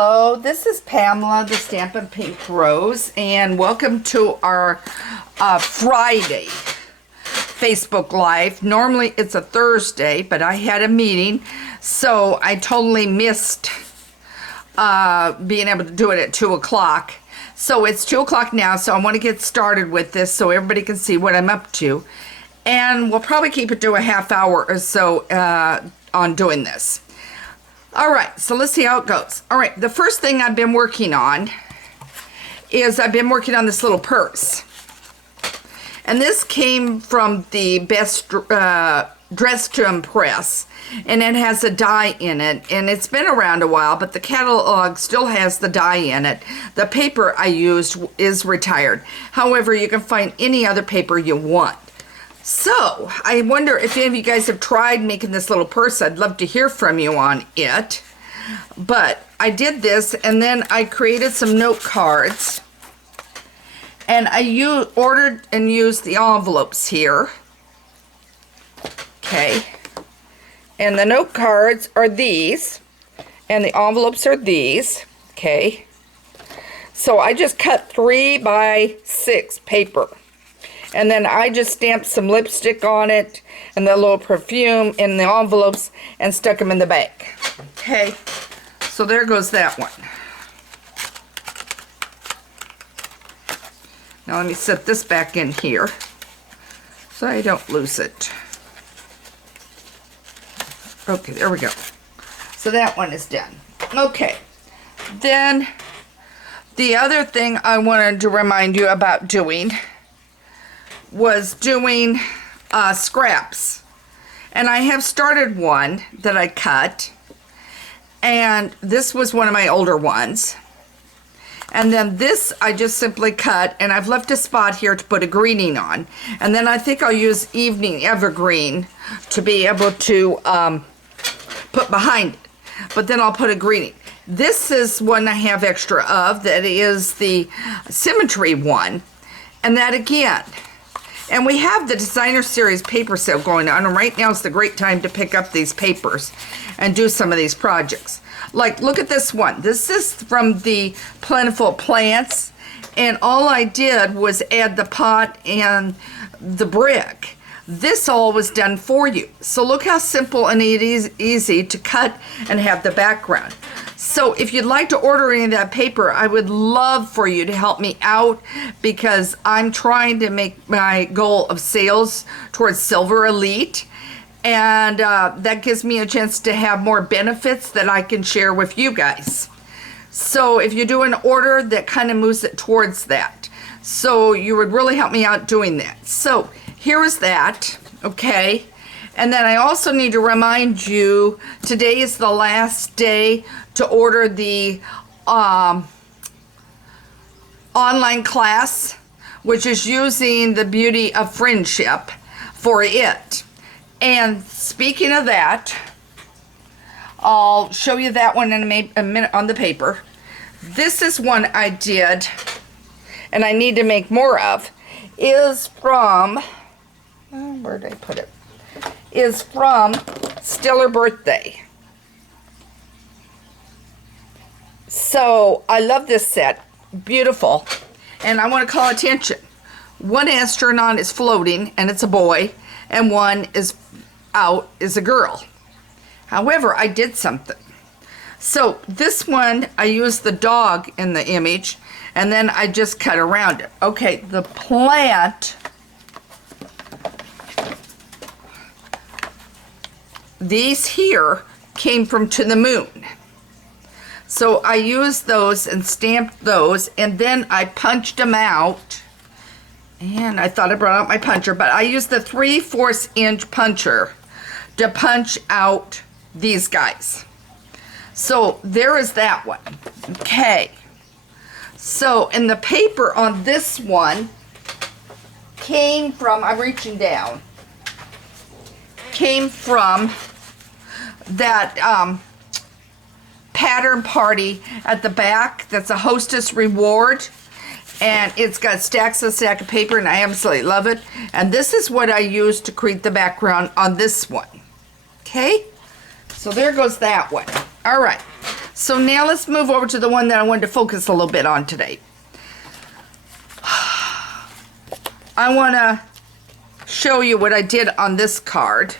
Hello, this is Pamela, the Stampin' Pink Rose, and welcome to our Friday Facebook Live. Normally it's a Thursday, but I had a meeting, so I totally missed being able to do it at 2 o'clock. So it's 2 o'clock now, so I want to get started with this so everybody can see what I'm up to. And we'll probably keep it to a half hour or so on doing this. All right, so let's see how it goes. All right, the first thing I've been working on is I've been working on this little purse. And this came from the Best Dress to Impress. And it has a die in it. And it's been around a while, but the catalog still has the die in it. The paper I used is retired. However, you can find any other paper you want. So, I wonder if any of you guys have tried making this little purse. I'd love to hear from you on it. But I did this, and then I created some note cards. And I ordered and used the envelopes here. Okay. And the note cards are these. And the envelopes are these. Okay. So I just cut 3 by 6 paper. And then I just stamped some lipstick on it and the little perfume in the envelopes and stuck them in the bag. Okay, so there goes that one. Now let me set this back in here so I don't lose it. Okay, there we go. So that one is done. Okay, then the other thing I wanted to remind you about doing was doing scraps, and I have started one that I cut, and this was one of my older ones, and then this I just simply cut, and I've left a spot here to put a greening on, and then I think I'll use Evening Evergreen to be able to put behind it, but then I'll put a greening. This is one I have extra of, that is the Symmetry one, and that again. And we have the Designer Series paper sale going on, and right now is the great time to pick up these papers and do some of these projects. Like, look at this one. This is from the Plentiful Plants, and all I did was add the pot and the brick. This all was done for you. So look how simple and easy to cut and have the background. So if you'd like to order any of that paper, I would love for you to help me out, because I'm trying to make my goal of sales towards Silver Elite. And that gives me a chance to have more benefits that I can share with you guys. So if you do an order, that kind of moves it towards that. So you would really help me out doing that. So here is that, okay? And then I also need to remind you, today is the last day to order the online class, which is using the beauty of friendship for it. And speaking of that, I'll show you that one in a minute on the paper. This is one I did, and I need to make more of, is from, where did I put it? Is from Stellar Birthday. So I love this set, beautiful, and I want to call attention. One astronaut is floating and it's a boy, and one is out is a girl. However, I did something. So this one, I used the dog in the image, and then I just cut around it. Okay, the plant, these here came from To the Moon. So I used those and stamped those, and then I punched them out. And I thought I brought out my puncher, but I used the 3/4 inch puncher to punch out these guys. So there is that one. Okay. So, and the paper on this one came from, I'm reaching down, came from that pattern party at the back. That's a hostess reward, and it's got stacks of paper, and I absolutely love it. And this is what I used to create the background on this one. Okay, so there goes that one. All right, So now let's move over to the one that I wanted to focus a little bit on today. I want to show you what I did on this card,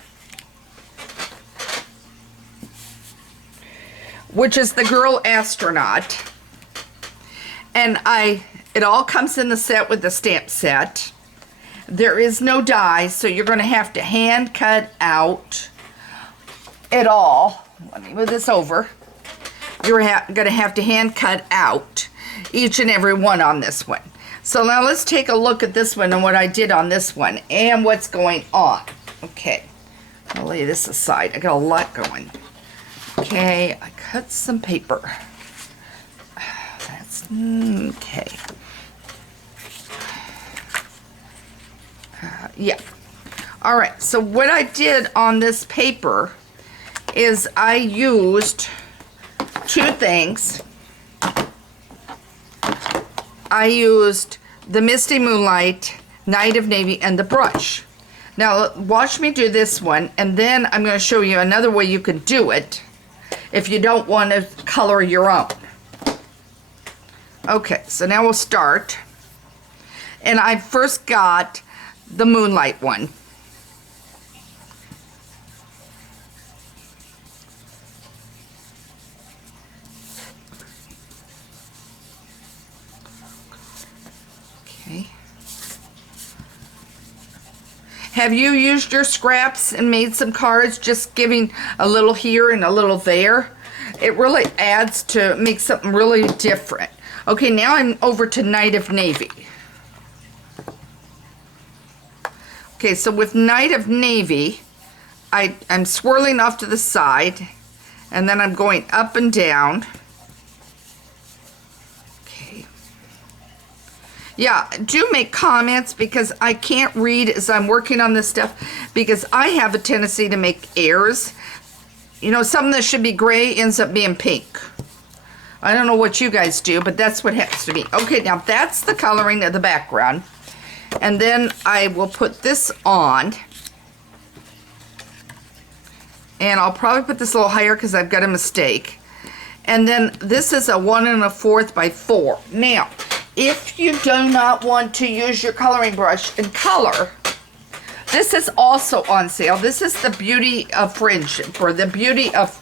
which is the girl astronaut. And it all comes in the set with the stamp set. There is no die, so you're going to have to hand cut out it all. Let me move this over. You're going to have to hand cut out each and every one on this one. So now let's take a look at this one and what I did on this one and what's going on. Okay, I'll lay this aside. I got a lot going. Okay, I cut some paper. That's okay. Yeah. All right, so what I did on this paper is I used two things. I used the Misty Moonlight, Night of Navy, and the brush. Now, watch me do this one, and then I'm going to show you another way you can do it if you don't want to color your own. Okay, so now we'll start. And I first got the Moonlight one. Have you used your scraps and made some cards, just giving a little here and a little there? It really adds to make something really different. Okay, now I'm over to Night of Navy. Okay, so with Night of Navy, I'm swirling off to the side, and then I'm going up and down. Yeah, do make comments because I can't read as I'm working on this stuff because I have a tendency to make errors. You know, something that should be gray ends up being pink. I don't know what you guys do, but that's what happens to me. Okay, now that's the coloring of the background. And then I will put this on. And I'll probably put this a little higher because I've got a mistake. And then this is a 1 1/4 by 4. Now, if you do not want to use your coloring brush and color, this is also on sale. This is the Beauty of Friendship, or the Beauty of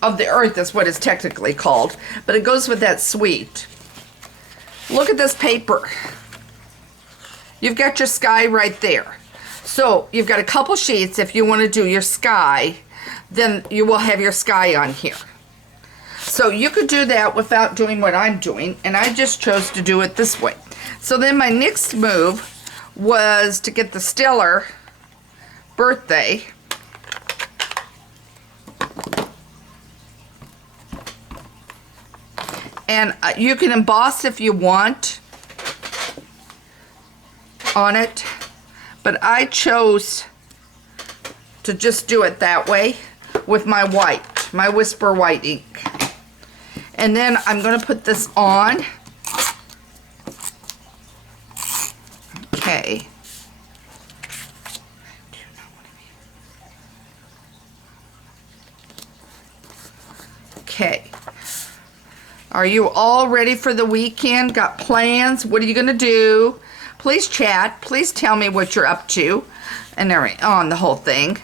the Earth is what it's technically called, but it goes with that suite. Look at this paper. You've got your sky right there. So you've got a couple sheets. If you want to do your sky, then you will have your sky on here. So you could do that without doing what I'm doing, and I just chose to do it this way. So then my next move was to get the Stellar birthday. And you can emboss if you want on it, but I chose to just do it that way with my white, my Whisper White ink. And then I'm going to put this on. Okay. Okay. Are you all ready for the weekend? Got plans? What are you going to do? Please chat. Please tell me what you're up to. And on the whole thing.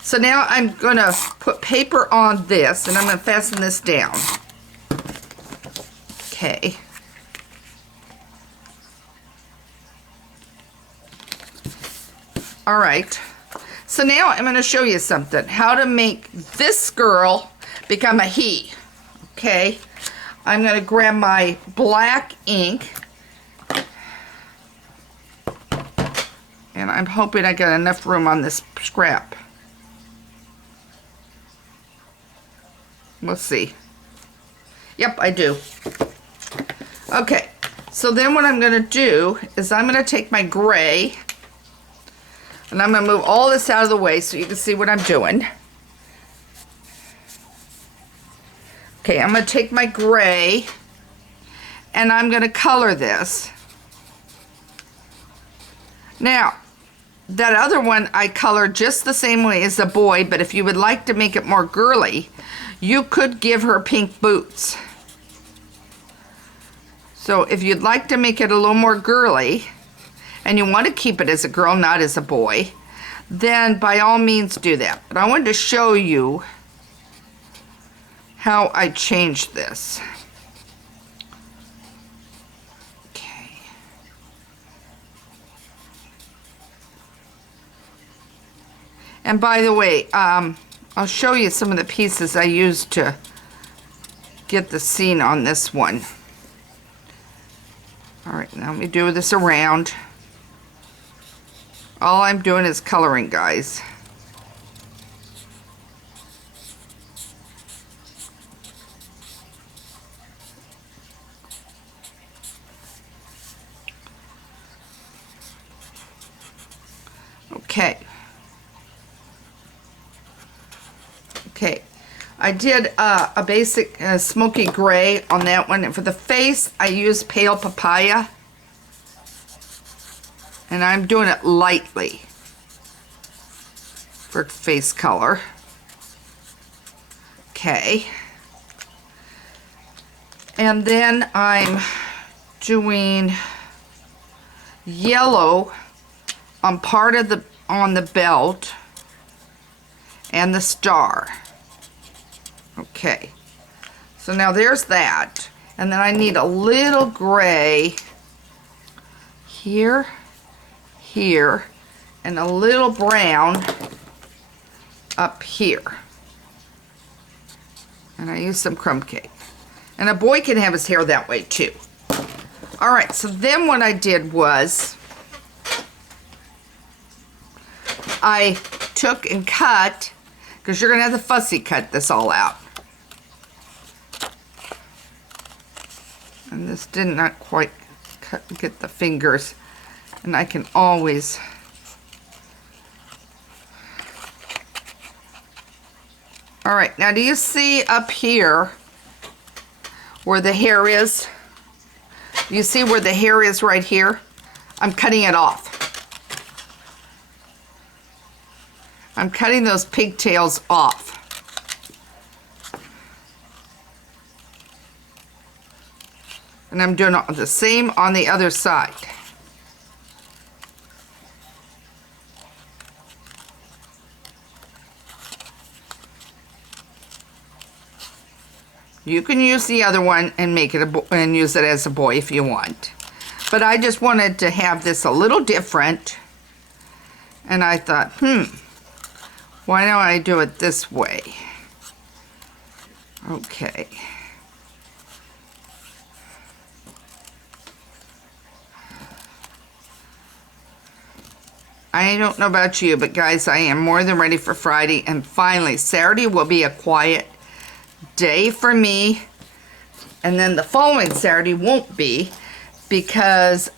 So now I'm going to put paper on this, and I'm going to fasten this down. Okay. All right. So now I'm going to show you something. How to make this girl become a he. Okay. I'm going to grab my black ink. And I'm hoping I got enough room on this scrap. We'll see. Yep, I do. Okay, so then what I'm going to do is I'm going to take my gray, and I'm going to move all this out of the way so you can see what I'm doing. Okay, I'm going to take my gray, and I'm going to color this. Now, that other one I colored just the same way as the boy, but if you would like to make it more girly, you could give her pink boots. So if you'd like to make it a little more girly, and you want to keep it as a girl, not as a boy, then by all means do that. But I wanted to show you how I changed this. Okay. And by the way, I'll show you some of the pieces I used to get the scene on this one. All right, now let me do this around. All I'm doing is coloring, guys. Okay. Okay. I did a basic smoky gray on that one. And for the face, I used Pale Papaya. And I'm doing it lightly for face color. Okay. And then I'm doing yellow on part of on the belt and the star. Okay. So now there's that. And then I need a little gray here, here, and a little brown up here. And I use some crumb cake. And a boy can have his hair that way too. All right, so then what I did was I took and cut, because you're gonna have to fussy cut this all out. And this did not quite get the fingers, and I can always all right, now do you see up here where the hair is? You see where the hair is right here? I'm cutting it off. I'm cutting those pigtails off. And I'm doing the same on the other side. You can use the other one and make it and use it as a boy if you want. But I just wanted to have this a little different. And I thought, why don't I do it this way? Okay. I don't know about you, but guys, I am more than ready for Friday. And finally, Saturday will be a quiet day for me. And then the following Saturday won't be, because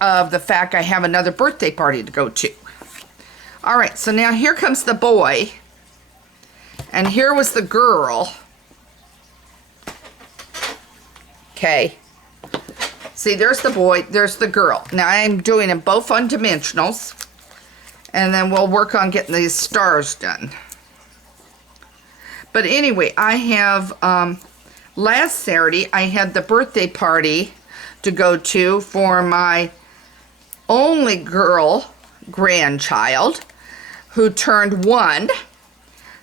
of the fact I have another birthday party to go to. All right, so now here comes the boy. And here was the girl. Okay. See, there's the boy, there's the girl. Now I'm doing them both on dimensionals. And then we'll work on getting these stars done. But anyway, I have, last Saturday, I had the birthday party to go to for my only girl grandchild who turned 1.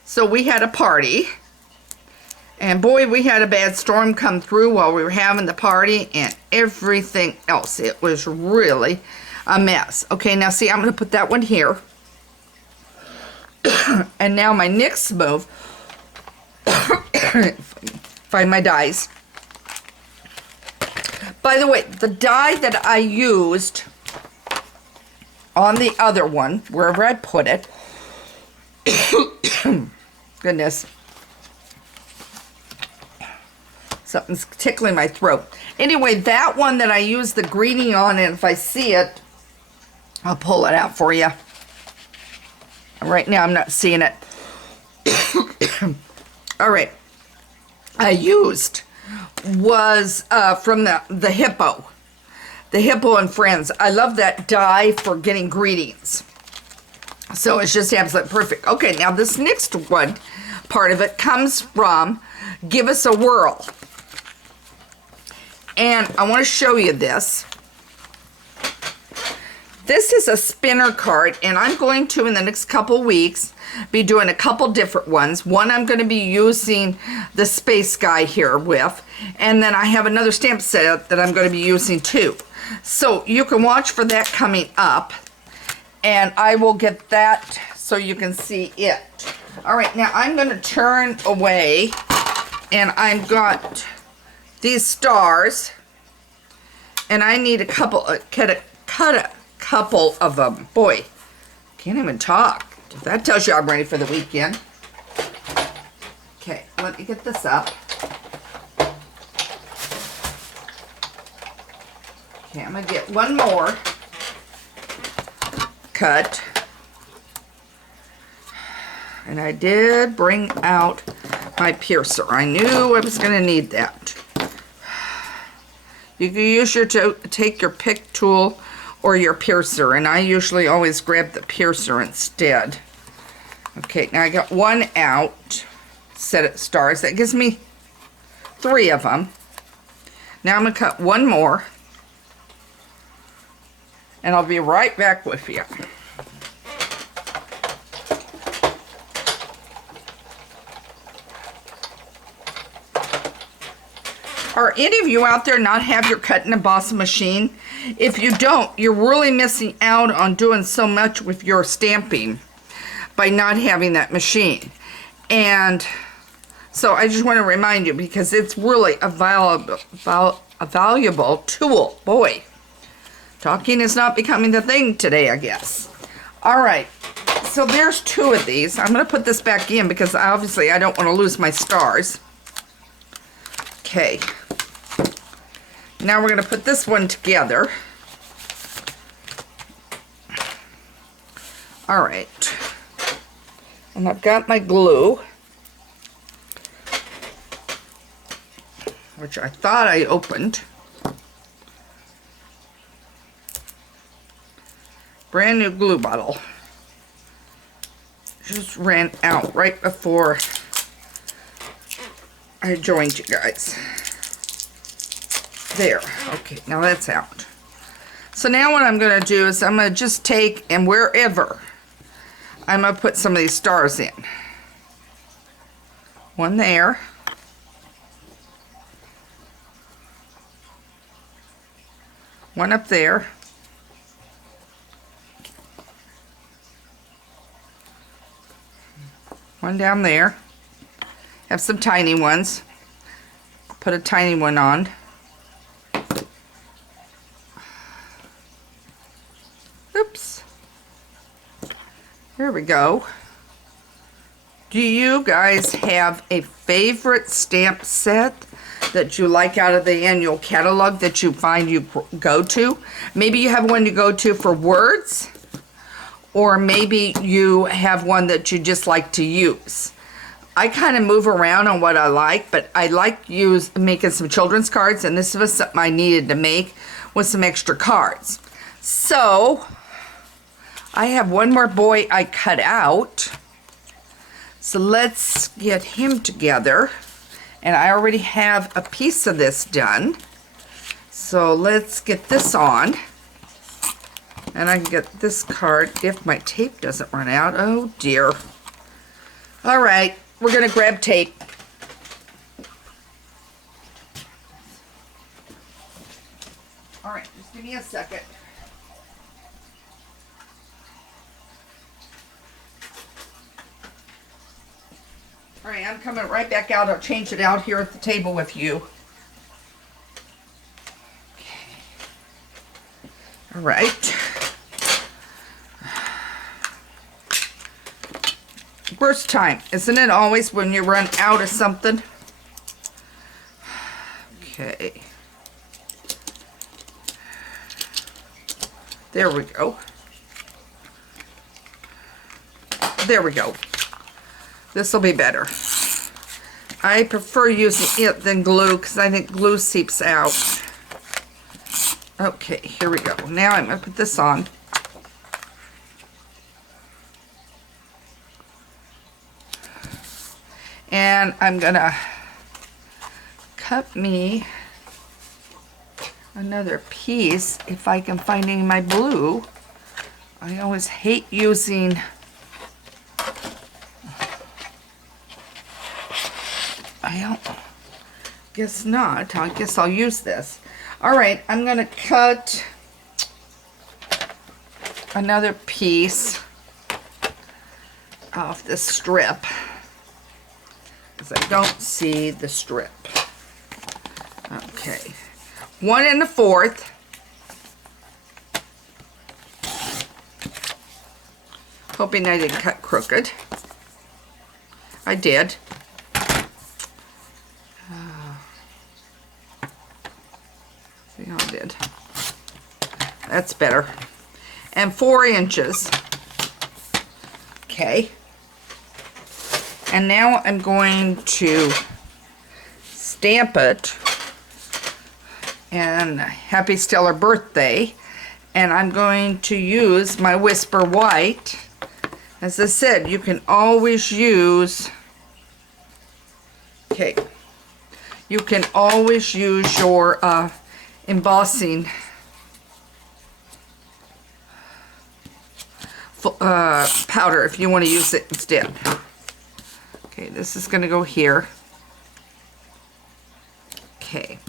So we had a party. And boy, we had a bad storm come through while we were having the party and everything else. It was really a mess. Okay, now see, I'm going to put that one here. And now my next move, find my dies. By the way, the die that I used on the other one, wherever I put it, goodness, something's tickling my throat. Anyway, that one that I used the greeting on, and if I see it, I'll pull it out for you. Right now, I'm not seeing it. All right. I used was from the Hippo. The Hippo and Friends. I love that die for getting greetings. So it's just absolutely perfect. Okay, now this next one, part of it comes from Give Us a Whirl. And I want to show you this. This is a spinner card, and I'm going to, in the next couple weeks, be doing a couple different ones. One I'm going to be using the space guy here with, and then I have another stamp set that I'm going to be using too. So you can watch for that coming up, and I will get that so you can see it. All right, now I'm going to turn away, and I've got these stars, and I need a couple, cut a couple of them. Boy, can't even talk. That tells you I'm ready for the weekend. Okay, let me get this up. Okay, I'm gonna get one more cut. And I did bring out my piercer. I knew I was gonna need that. You can use your take your pick tool or your piercer, and I usually always grab the piercer instead. Okay, now I got one out, set of stars. That gives me 3 of them. Now I'm gonna cut one more, and I'll be right back with you. Are any of you out there not have your cut and emboss machine? If you don't, you're really missing out on doing so much with your stamping by not having that machine. And so I just want to remind you, because it's really a valuable tool. Boy, talking is not becoming the thing today, I guess. All right, so there's 2 of these. I'm going to put this back in because obviously I don't want to lose my stars. Okay. Now we're going to put this one together. All right. And I've got my glue, which I thought I opened. Brand new glue bottle. Just ran out right before I joined you guys. There. Okay, now that's out. So now what I'm going to do is I'm going to just take, and wherever, I'm going to put some of these stars in. One there. One up there. One down there. Have some tiny ones. Put a tiny one on. Oops. There we go. Do you guys have a favorite stamp set that you like out of the annual catalog that you find you go to? Maybe you have one you go to for words, or maybe you have one that you just like to use. I kind of move around on what I like, but I like making some children's cards, and this was something I needed to make with some extra cards. So I have one more boy I cut out. So let's get him together. And I already have a piece of this done. So let's get this on. And I can get this card if my tape doesn't run out. Oh dear. All right, we're gonna grab tape. All right, just give me a second. All right, I'm coming right back out. I'll change it out here at the table with you. Okay. All right. Burst time, isn't it always when you run out of something? Okay. There we go. There we go. This will be better. I prefer using it than glue because I think glue seeps out. Okay, here we go. Now I'm going to put this on. And I'm gonna cut me another piece if I can find any of my blue. I always hate using guess not. I guess I'll use this. All right, I'm gonna cut another piece off the strip because I don't see the strip. Okay, 1 1/4. Hoping I didn't cut crooked. I did. See how I did. That's better. And 4 inches. Okay. And now I'm going to stamp it. And happy stellar birthday. And I'm going to use my Whisper White. As I said, you can always use, okay, you can always use your embossing powder if you want to use it instead. Okay, this is going to go here. Okay,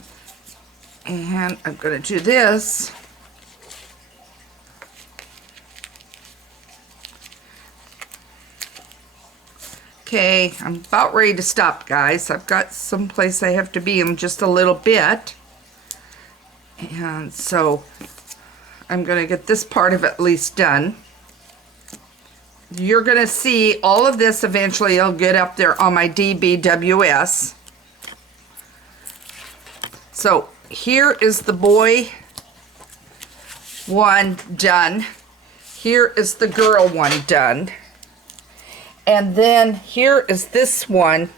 and I'm going to do this. Okay, I'm about ready to stop, guys. I've got someplace I have to be in just a little bit. And so I'm going to get this part of it at least done. You're going to see all of this eventually. It'll get up there on my DBWS. So here is the boy one done. Here is the girl one done. And then here is this one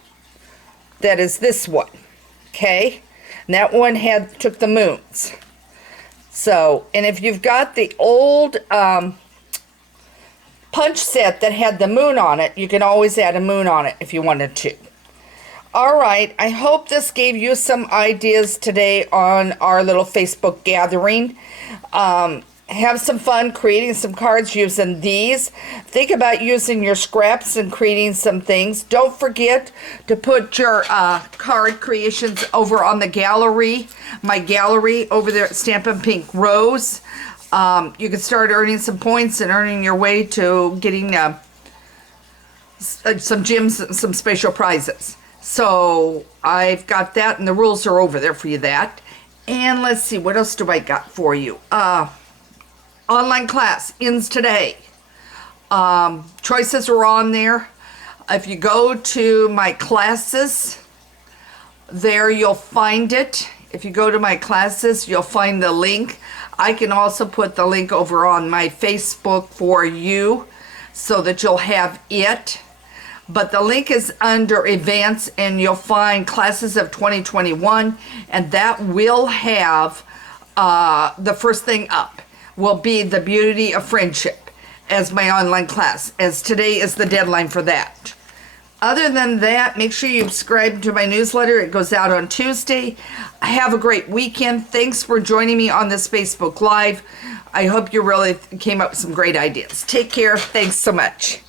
that is this one, okay? And that one took the moons. So, and if you've got the old punch set that had the moon on it, you can always add a moon on it if you wanted to. All right, I hope this gave you some ideas today on our little Facebook gathering. Have some fun creating some cards using these. Think about using your scraps and creating some things. Don't forget to put your card creations over on the gallery, my gallery over there at Stampin' Pink Rose. You can start earning some points and earning your way to getting some gems and some special prizes. So I've got that, and the rules are over there for you. That. And let's see, what else do I got for you? Online class ends today. Choices are on there. If you go to my classes, there you'll find it. If you go to my classes, you'll find the link. I can also put the link over on my Facebook for you so that you'll have it. But the link is under events, and you'll find classes of 2021, and that will have the first thing up will be the Beauty of Friendship as my online class, as today is the deadline for that. Other than that, make sure you subscribe to my newsletter. It goes out on Tuesday. Have a great weekend. Thanks for joining me on this Facebook Live. I hope you really came up with some great ideas. Take care. Thanks so much.